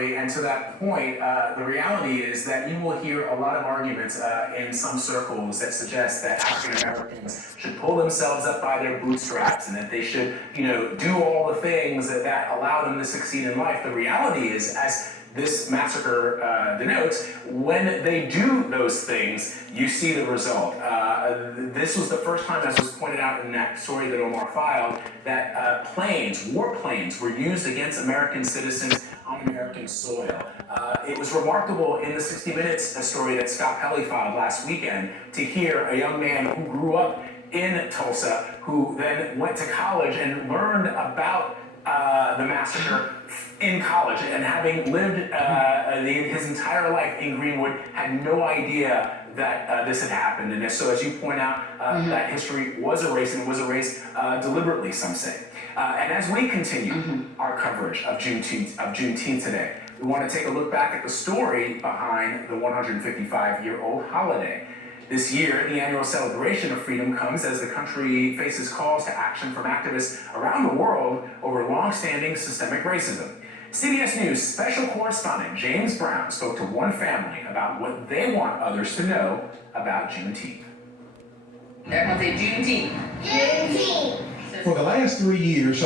story, and to that point, the reality is that you will hear a lot of arguments in some circles that suggest that African Americans should pull themselves up by their bootstraps and that they should, do all the things that allow them to succeed in life. The reality is, as this massacre denotes, when they do those things, you see the result. This was the first time, as was pointed out in that story that Omar filed, that warplanes were used against American citizens on American soil. It was remarkable in the 60 Minutes story that Scott Pelley filed last weekend to hear a young man who grew up in Tulsa, who then went to college and learned about the massacre in college, and having lived his entire life in Greenwood, had no idea that this had happened. And so, as you point out, that history was erased, and it was erased deliberately, some say. And as we continue our coverage of Juneteenth today, we want to take a look back at the story behind the 155-year-old holiday. This year, the annual celebration of freedom comes as the country faces calls to action from activists around the world over long-standing systemic racism. CBS News special correspondent James Brown spoke to one family about what they want others to know about Juneteenth. Everyone say Juneteenth. Juneteenth. For the last 3 years,